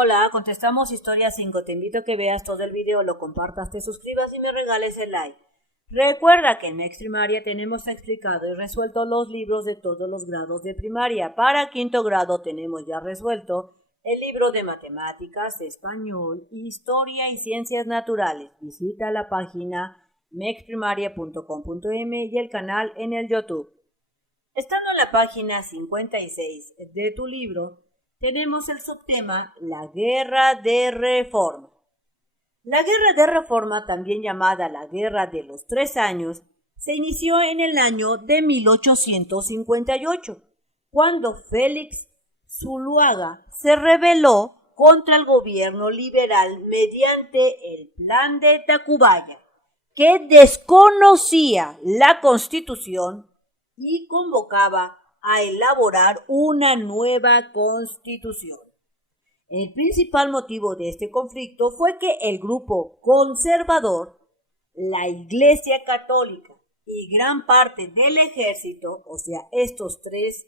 Hola, contestamos Historia 5. Te invito a que veas todo el video, lo compartas, te suscribas y me regales el like. Recuerda que en Mex Primaria tenemos explicado y resuelto los libros de todos los grados de primaria. Para quinto grado tenemos ya resuelto el libro de matemáticas, español, historia y ciencias naturales. Visita la página mexprimaria.com.m y el canal en el YouTube. Estando en la página 56 de tu libro, tenemos el subtema La Guerra de Reforma. La Guerra de Reforma, también llamada la Guerra de los 3 años, se inició en el año de 1858, cuando Félix Zuloaga se rebeló contra el gobierno liberal mediante el Plan de Tacubaya, que desconocía la Constitución y convocaba a elaborar una nueva constitución. El principal motivo de este conflicto fue que el grupo conservador, la Iglesia Católica y gran parte del ejército, o sea, estos tres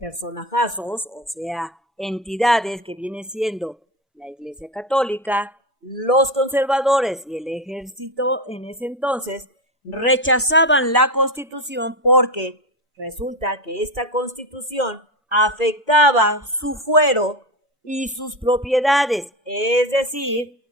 personajazos, o sea, entidades que vienen siendo la Iglesia Católica, los conservadores y el ejército en ese entonces, rechazaban la Constitución porque resulta que esta Constitución afectaba su fuero y sus propiedades, es decir,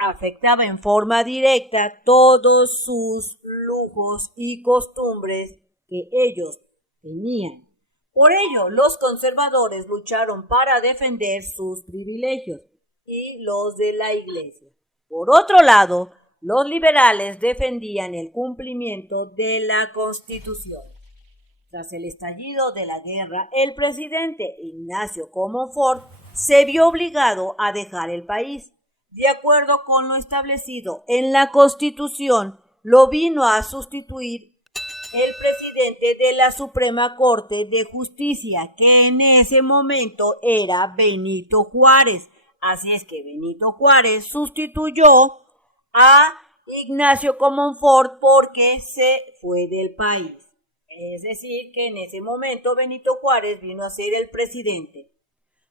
afectaba en forma directa todos sus lujos y costumbres que ellos tenían. Por ello, los conservadores lucharon para defender sus privilegios y los de la Iglesia. Por otro lado, los liberales defendían el cumplimiento de la Constitución. Tras el estallido de la guerra, el presidente Ignacio Comonfort se vio obligado a dejar el país. De acuerdo con lo establecido en la Constitución, lo vino a sustituir el presidente de la Suprema Corte de Justicia, que en ese momento era Benito Juárez. Así es que Benito Juárez sustituyó a Ignacio Comonfort porque se fue del país. Es decir, que en ese momento Benito Juárez vino a ser el presidente.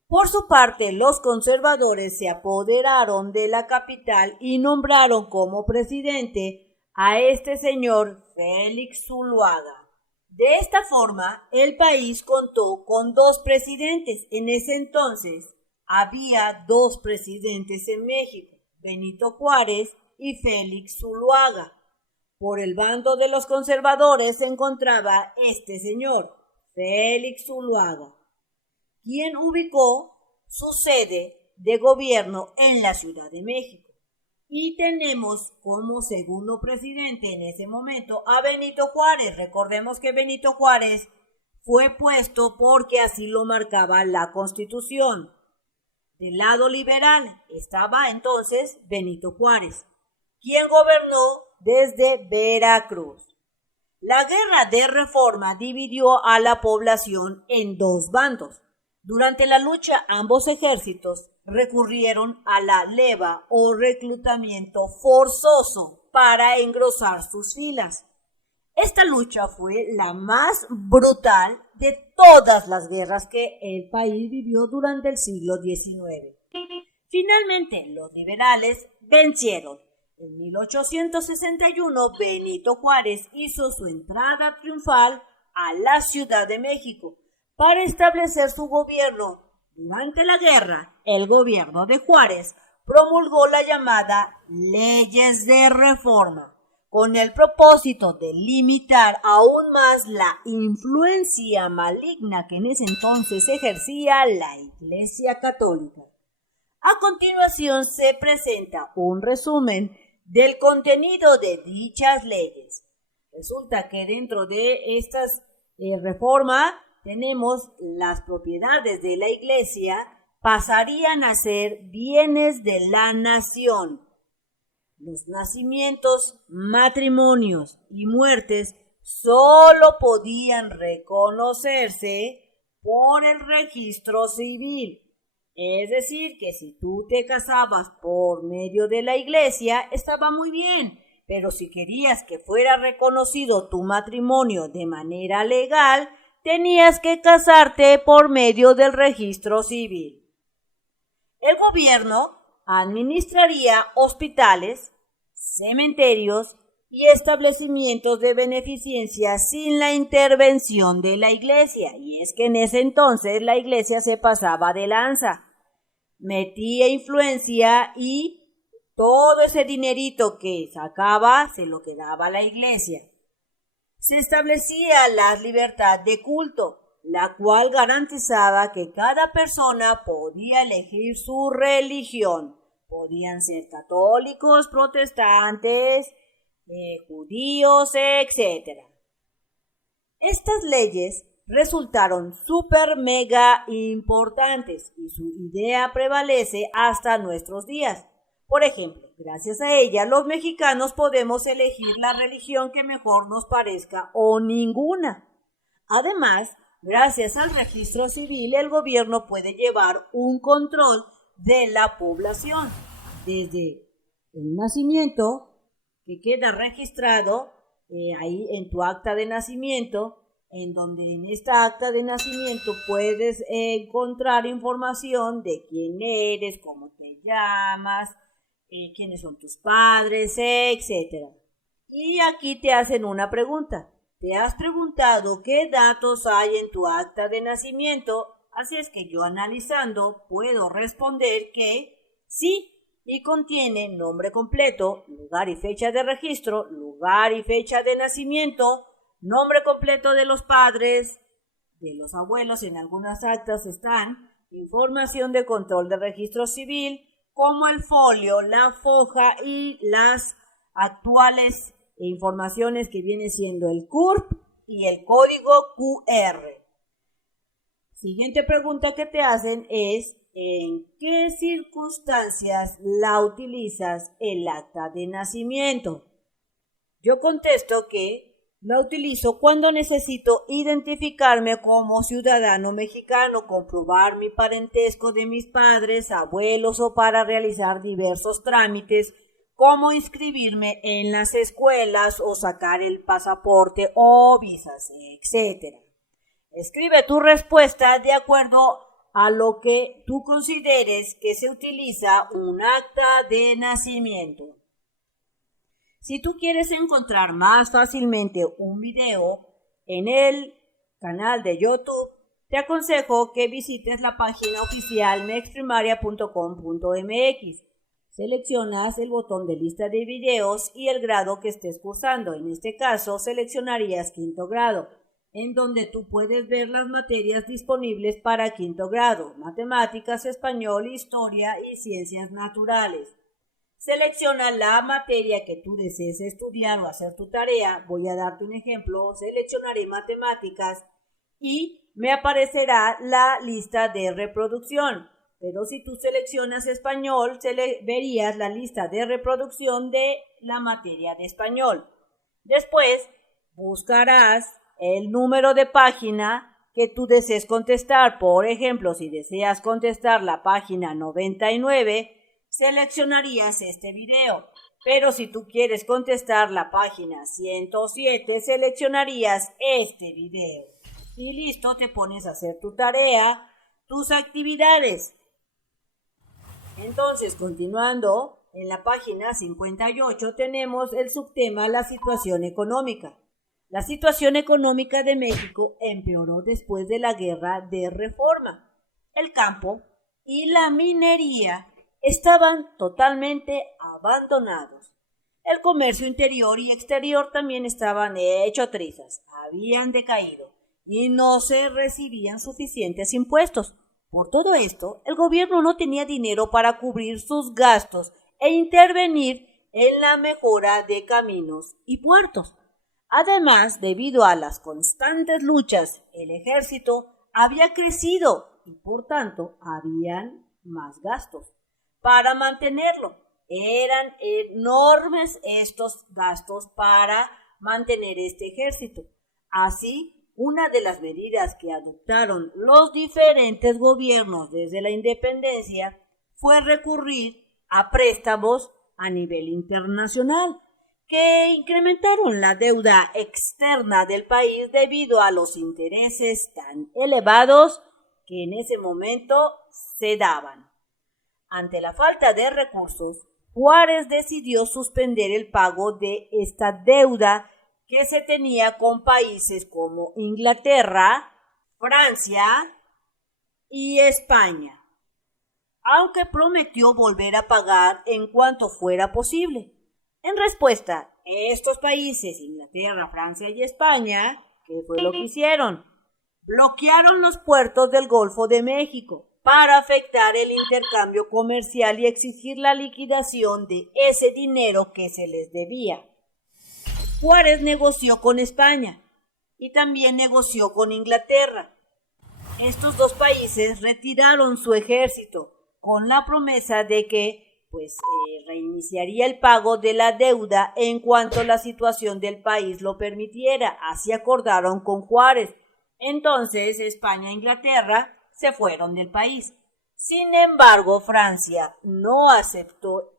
Por su parte, los conservadores se apoderaron de la capital y nombraron como presidente a este señor Félix Zuloaga. De esta forma, el país contó con 2 presidentes. En ese entonces había 2 presidentes en México, Benito Juárez y Félix Zuloaga. Por el bando de los conservadores se encontraba este señor, Félix Zuloaga, quien ubicó su sede de gobierno en la Ciudad de México. Y tenemos como segundo presidente en ese momento a Benito Juárez. Recordemos que Benito Juárez fue puesto porque así lo marcaba la Constitución. Del lado liberal estaba entonces Benito Juárez, quien gobernó desde Veracruz. La Guerra de Reforma dividió a la población en 2 bandos. Durante la lucha, ambos ejércitos recurrieron a la leva o reclutamiento forzoso para engrosar sus filas. Esta lucha fue la más brutal de todas las guerras que el país vivió durante el siglo XIX. Finalmente, los liberales vencieron. En 1861, Benito Juárez hizo su entrada triunfal a la Ciudad de México para establecer su gobierno. Durante la guerra, el gobierno de Juárez promulgó la llamada Leyes de Reforma, con el propósito de limitar aún más la influencia maligna que en ese entonces ejercía la Iglesia Católica. A continuación se presenta un resumen del contenido de dichas leyes. Resulta que dentro de estas reformas tenemos las propiedades de la Iglesia pasarían a ser bienes de la nación. Los nacimientos, matrimonios y muertes solo podían reconocerse por el registro civil. Es decir, que si tú te casabas por medio de la Iglesia, estaba muy bien, pero si querías que fuera reconocido tu matrimonio de manera legal, tenías que casarte por medio del registro civil. El gobierno administraría hospitales, cementerios y establecimientos de beneficencia sin la intervención de la iglesia. Y es que en ese entonces la iglesia se pasaba de lanza, metía influencia y todo ese dinerito que sacaba se lo quedaba la iglesia. Se establecía la libertad de culto, la cual garantizaba que cada persona podía elegir su religión. Podían ser católicos, protestantes, judíos, etc. Estas leyes resultaron súper mega importantes y su idea prevalece hasta nuestros días. Por ejemplo, gracias a ella, los mexicanos podemos elegir la religión que mejor nos parezca o ninguna. Además, gracias al registro civil, el gobierno puede llevar un control de la población, desde el nacimiento, que queda registrado ahí en tu acta de nacimiento, en donde en esta acta de nacimiento puedes encontrar información de quién eres, cómo te llamas, quiénes son tus padres, etc. Y aquí te hacen una pregunta. ¿Te has preguntado qué datos hay en tu acta de nacimiento? Así es que yo, analizando, puedo responder que sí, y contiene nombre completo, lugar y fecha de registro, lugar y fecha de nacimiento, nombre completo de los padres, de los abuelos. En algunas actas están información de control de registro civil, como el folio, la foja y las actuales informaciones que viene siendo el CURP y el código QR. Siguiente pregunta que te hacen es: ¿en qué circunstancias la utilizas el acta de nacimiento? Yo contesto que la utilizo cuando necesito identificarme como ciudadano mexicano, comprobar mi parentesco de mis padres, abuelos, o para realizar diversos trámites como inscribirme en las escuelas o sacar el pasaporte o visas, etc. Escribe tu respuesta de acuerdo a lo que tú consideres que se utiliza un acta de nacimiento. Si tú quieres encontrar más fácilmente un video en el canal de YouTube, te aconsejo que visites la página oficial mexprimaria.com.mx. Seleccionas el botón de lista de videos y el grado que estés cursando. En este caso, seleccionarías quinto grado, en donde tú puedes ver las materias disponibles para quinto grado: matemáticas, español, historia y ciencias naturales. Selecciona la materia que tú desees estudiar o hacer tu tarea. Voy a darte un ejemplo. Seleccionaré matemáticas y me aparecerá la lista de reproducción. Pero si tú seleccionas español, verías la lista de reproducción de la materia de español. Después buscarás el número de página que tú desees contestar. Por ejemplo, si deseas contestar la página 99, seleccionarías este video. Pero si tú quieres contestar la página 107, seleccionarías este video. Y listo, te pones a hacer tu tarea, tus actividades. Entonces, continuando, en la página 58 tenemos el subtema: la situación económica. La situación económica de México empeoró después de la Guerra de Reforma. El campo y la minería estaban totalmente abandonados. El comercio interior y exterior también estaban hecho trizas, habían decaído y no se recibían suficientes impuestos. Por todo esto, el gobierno no tenía dinero para cubrir sus gastos e intervenir en la mejora de caminos y puertos. Además, debido a las constantes luchas, el ejército había crecido y por tanto habían más gastos para mantenerlo. Eran enormes estos gastos para mantener este ejército. Así, una de las medidas que adoptaron los diferentes gobiernos desde la independencia fue recurrir a préstamos a nivel internacional, que incrementaron la deuda externa del país debido a los intereses tan elevados que en ese momento se daban. Ante la falta de recursos, Juárez decidió suspender el pago de esta deuda que se tenía con países como Inglaterra, Francia y España, aunque prometió volver a pagar en cuanto fuera posible. En respuesta, estos países, Inglaterra, Francia y España, ¿qué fue lo que hicieron? Bloquearon los puertos del Golfo de México para afectar el intercambio comercial y exigir la liquidación de ese dinero que se les debía. Juárez negoció con España y también negoció con Inglaterra. Estos dos países retiraron su ejército con la promesa de que reiniciaría el pago de la deuda en cuanto la situación del país lo permitiera. Así acordaron con Juárez. Entonces España e Inglaterra se fueron del país. Sin embargo, Francia no aceptó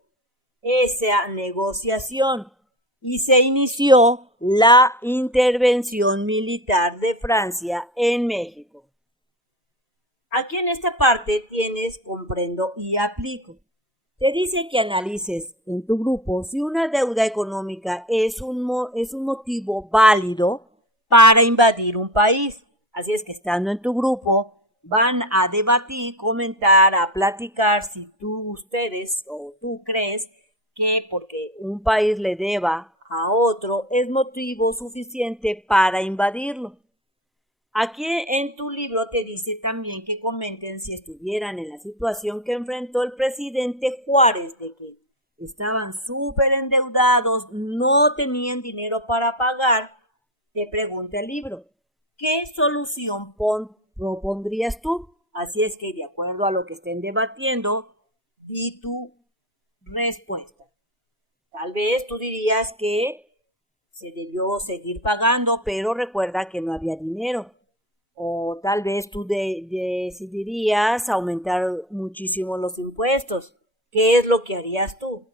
esa negociación y se inició la intervención militar de Francia en México. Aquí en esta parte tienes comprendo y aplico. Te dice que analices en tu grupo si una deuda económica es un motivo válido para invadir un país. Así es que estando en tu grupo van a debatir, comentar, a platicar si ustedes o tú crees que porque un país le deba a otro es motivo suficiente para invadirlo. Aquí en tu libro te dice también que comenten si estuvieran en la situación que enfrentó el presidente Juárez, de que estaban súper endeudados, no tenían dinero para pagar. Te pregunta el libro, ¿qué solución propondrías tú? Así es que de acuerdo a lo que estén debatiendo, di tu respuesta. Tal vez tú dirías que se debió seguir pagando, pero recuerda que no había dinero. O tal vez tú decidirías aumentar muchísimo los impuestos. ¿Qué es lo que harías tú?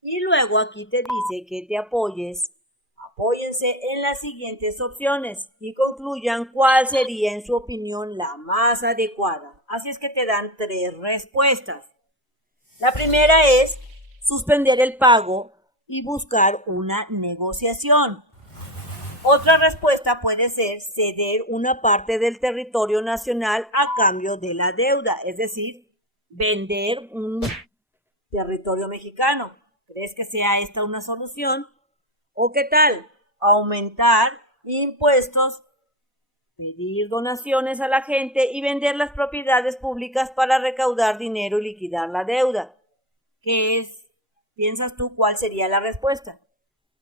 Y luego aquí te dice que te apóyense en las siguientes opciones y concluyan cuál sería en su opinión la más adecuada. Así es que te dan 3 respuestas. La primera es suspender el pago y buscar una negociación. Otra respuesta puede ser ceder una parte del territorio nacional a cambio de la deuda, es decir, vender un territorio mexicano. ¿Crees que sea esta una solución? ¿O qué tal? Aumentar impuestos, pedir donaciones a la gente y vender las propiedades públicas para recaudar dinero y liquidar la deuda. ¿Piensas tú cuál sería la respuesta?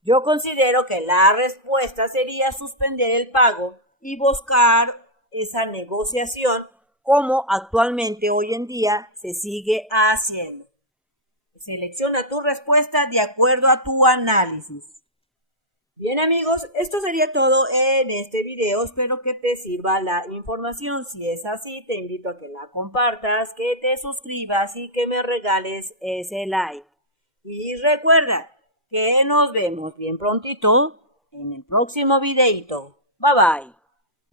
Yo considero que la respuesta sería suspender el pago y buscar esa negociación como actualmente hoy en día se sigue haciendo. Selecciona tu respuesta de acuerdo a tu análisis. Bien amigos, esto sería todo en este video. Espero que te sirva la información. Si es así, te invito a que la compartas, que te suscribas y que me regales ese like. Y recuerda que nos vemos bien prontito en el próximo videito. Bye bye.